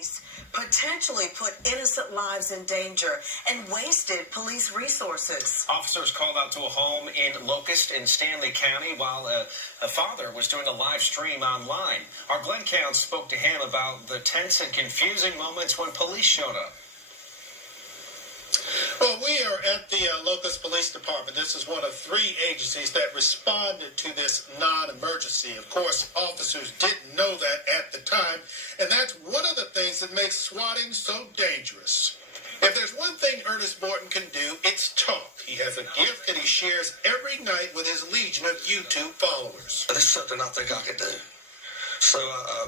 police potentially put innocent lives in danger and wasted police resources. Officers called out to a home in Locust in Stanley County while a father was doing a live stream online. Our Glenn Counts spoke to him about the tense and confusing moments when police showed up. Well, we are at the Locust Police Department. This is one of 3 agencies that responded to this non-emergency. Of course, officers didn't know that at the time, and that's one of the things that makes swatting so dangerous. If there's one thing Ernest Morton can do, it's talk. He has a gift that he shares every night with his legion of YouTube followers. This is something I think I can do. So I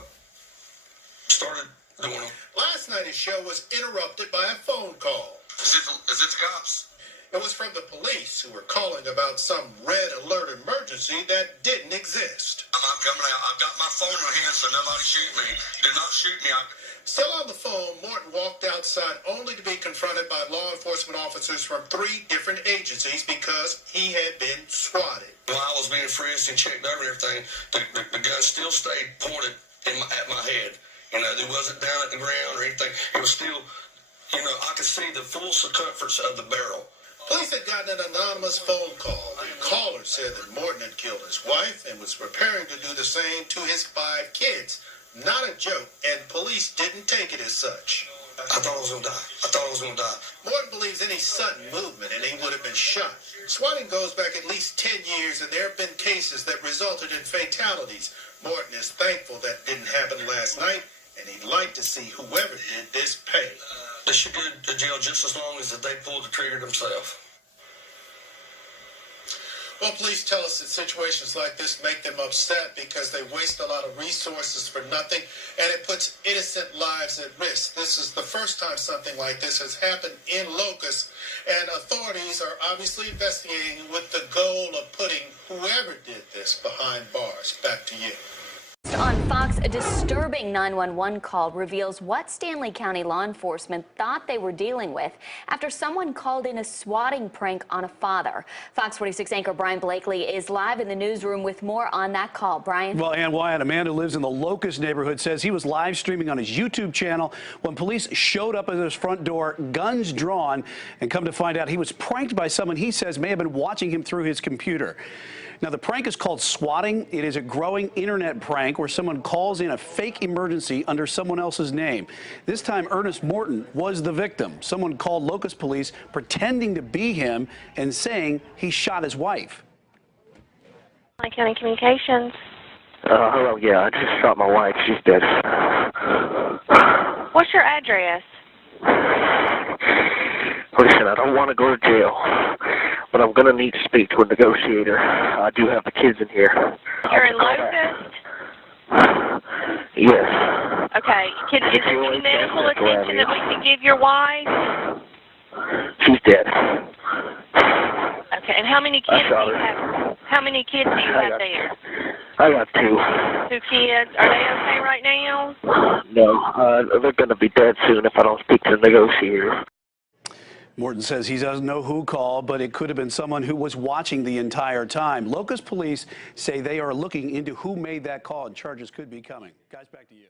started doing it. Last night his show was interrupted by a phone call. Is it the cops? It was from the police who were calling about some red alert emergency that didn't exist. I'm coming out. I've got my phone in my hand, so nobody shoot me. Do not shoot me. Still on the phone, Morton walked outside only to be confronted by law enforcement officers from 3 different agencies because he had been swatted. While I was being frisked and checked over and everything, the gun still stayed pointed at my head. You know, it wasn't down at the ground or anything. It was still, you know, I could see the full circumference of the barrel. Police had gotten an anonymous phone call. The caller said that Morton had killed his wife and was preparing to do the same to his 5 kids. Not a joke, and police didn't take it as such. I thought I was going to die. Morton believes any sudden movement and he would have been shot. Swatting goes back at least 10 years, and there have been cases that resulted in fatalities. Morton is thankful that didn't happen last night, and he'd like to see whoever did this pay. They should go to jail just as long as if they pulled the trigger themselves. Well, police tell us that situations like this make them upset because they waste a lot of resources for nothing, and it puts innocent lives at risk. This is the first time something like this has happened in Locust, and authorities are obviously investigating with the goal of putting whoever did this behind bars. Back to you. On Fox, a disturbing 911 call reveals what Stanley County law enforcement thought they were dealing with after someone called in a swatting prank on a father. Fox 46 anchor Brian Blakely is live in the newsroom with more on that call. Brian? Well, Ann Wyatt, a man who lives in the Locust neighborhood, says he was live streaming on his YouTube channel when police showed up at his front door, guns drawn, and come to find out he was pranked by someone he says may have been watching him through his computer. Now, the prank is called swatting. It is a growing internet prank where someone calls in a fake emergency under someone else's name. This time, Ernest Morton was the victim. Someone called Locust police pretending to be him and saying he shot his wife. County Communications. Hello, yeah, I just shot my wife. She's dead. What's your address? Listen, I don't want to go to jail, but I'm going to need to speak to a negotiator. I do have the kids in here. You're in Locust? Yes. Okay. Is there any medical attention that we can give your wife? She's dead. Okay, and how many kids do you have? How many kids do you have there? I got 2. 2 kids. Are they okay right now? No, they're going to be dead soon if I don't speak to the negotiator. Morton says he doesn't know who called, but it could have been someone who was watching the entire time. Locust police say they are looking into who made that call, and charges could be coming. Guys, back to you.